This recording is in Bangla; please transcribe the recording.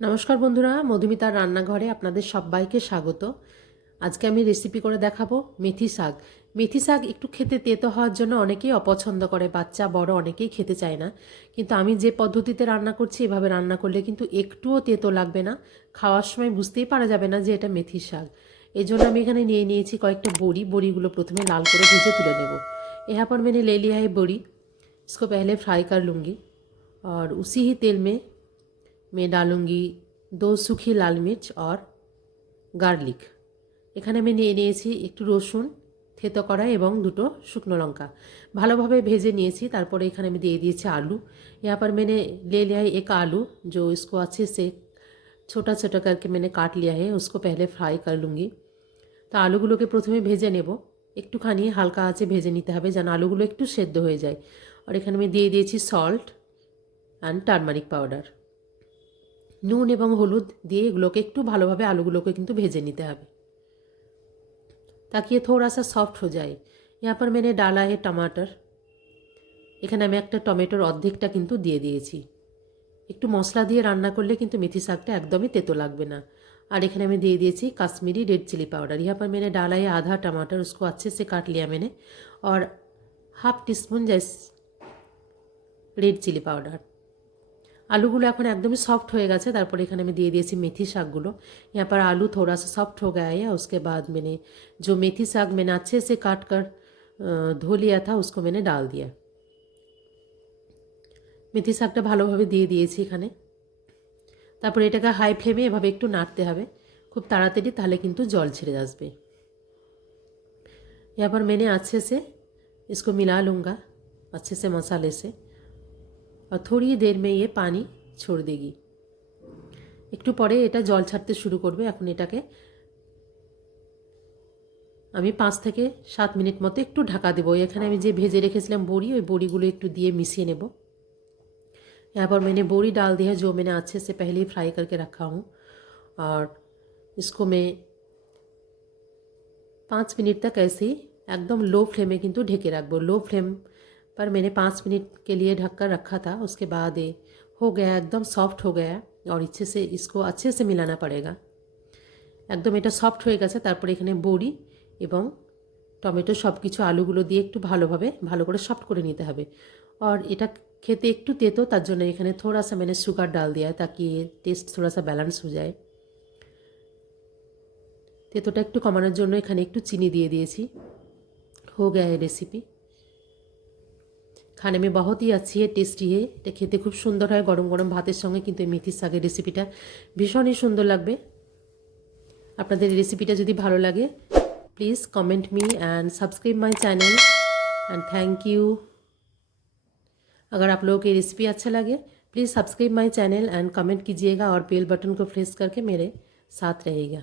নমস্কার বন্ধুরা মধুমিতার রান্নাঘরে আপনাদের সবাইকে স্বাগত আজকে আমি রেসিপি করে দেখাবো মেথি শাক মেথি শাক একটু খেতে তেতো হওয়ার জন্য অনেকেই অপছন্দ করে বাচ্চা বড় অনেকেই খেতে চায় না কিন্তু আমি যে পদ্ধতিতে রান্না করছি এভাবে রান্না করলে কিন্তু একটুও তেতো লাগবে না খাওয়ার সময় বুঝতেই পারা যাবে না যে এটা মেথি শাক এই জন্য আমি এখানে নিয়ে নিয়েছি কয়েকটা বড়ি বড়িগুলো প্রথমে লাল করে ভেজে তুলে নেব यहाँ पर मैंने ले लिया है बड़ी इसको पहले फ्राई कर लूँगी और उसी ही तेल में मैं डालूँगी दो सूखी लाल मिर्च और গার্লিক এখানে আমি নিয়ে নিয়েছি একটু রসুন থেতো করা এবং দুটো শুকনো লঙ্কা ভালোভাবে ভেজে নিয়েছি তারপরে এখানে আমি দিয়ে দিয়েছি আলু यहाँ पर मैंने ले लिया है एक आलू जो इसको अच्छे से छोटा छोटा करके मैंने काट लिया है उसको पहले फ्राई कर लूँगी তো আলুগুলোকে প্রথমে ভেজে নেব একটুখানি হালকা আঁচে ভেজে নিতে হবে যেন আলুগুলো একটু সেদ্ধ হয়ে যায় আর এখানে আমি দিয়ে দিয়েছি সল্ট অ্যান্ড টারমারিক পাউডার নুন এবং হলুদ দিয়ে এগুলোকে একটু ভালোভাবে আলুগুলোকে কিন্তু ভেজে নিতে হবে। তাকিয়ে থোড়া সা সফট হয়ে যায়। जाए পর মেনে ডালা হে है এখানে আমি একটা টমেটোর অর্ধেকটা কিন্তু দিয়ে দিয়েছি। একটু মশলা দিয়ে রান্না করলে কিন্তু মেথি শাকটা একদমই তেতো লাগবে না। আর এখানে আমি দিয়ে দিয়েছি কাশ্মীরি রেড চিলি পাউডার। यहाँ পর মেনে डाला আধা টমাটার टमाटर उसको अच्छे से काट लिया मैंने और हाफ टी स्पून जैस আলুগুলো এখন একদমই সফট হয়ে গেছে, তারপরে এখানে আমি দিয়ে দিয়েছি মেথি শাকগুলো। यहाँ আলু থোড়া थोड़ा সফট सॉफ्ट हो गया है उसके बाद मैंने जो मेथी साग मैंने अच्छे से काट कर धो लिया था उसको मैंने डाल दिया মেথি শাকটা ভালোভাবে দিয়ে দিয়েছি এখানে। তারপরে এটাকে হাই ফ্লেমে এভাবে একটু নাড়তে হবে। খুব তাড়াতাড়ি তাহলে কিন্তু জল ছেড়ে আসবে। এরপর মেনে मैंने अच्छे से इसको मिला लूँगा अच्छे से मसाले से और थोड़ी देर में ये पानी छोड़ देगी একটু পরে এটা জল ছাড়তে শুরু করবে এখন এটাকে আমি পাঁচ থেকে সাত মিনিট মতো একটু ঢাকা দেবো এখানে আমি যে ভেজে রেখেছিলাম বড়ি ওই বড়িগুলো একটু দিয়ে মিশিয়ে নেব यहाँ पर मैंने बोरी डाल दी है जो मैंने अच्छे से पहले ही फ्राई करके रखा हूँ और इसको मैं पाँच मिनट तक ऐसे ही एकदम लो फ्लेम में किंतु ढके रखबो लो फ्लेम पर मैंने पाँच मिनट के लिए ढक कर रखा था उसके बाद ये हो गया एकदम सॉफ्ट हो गया और अच्छे से इसको अच्छे से मिलाना पड़ेगा একদম এটা সফট হয়ে গেছে তারপরে এখানে বড়ি এবং টমেটো সব কিছু আলুগুলো দিয়ে একটু ভালোভাবে ভালো করে সফট করে নিতে হবে আর এটা খেতে একটু তেতো তার জন্য এখানে थोड़ा सा मैंने शुगर डाल दिया है ताकि ये टेस्ट थोड़ा सा बैलेंस हो जाए তেতোটা একটু কমানোর জন্য এখানে একটু চিনি দিয়ে দিয়েছি हो गया है रेसिपी খানে में बहुत ही अच्छी है टेस्टी है এটা খেতে খুব সুন্দর হয় গরম গরম ভাতের সঙ্গে কিন্তু এই মেথির শাকের রেসিপিটা ভীষণই সুন্দর লাগবে আপনাদের এই রেসিপিটা যদি ভালো লাগে please comment me and subscribe my channel and thank you अगर आप लोगों की रेसिपी अच्छा लगे please subscribe my channel and comment कीजिएगा और बेल बटन को प्रेस करके मेरे साथ रहेगा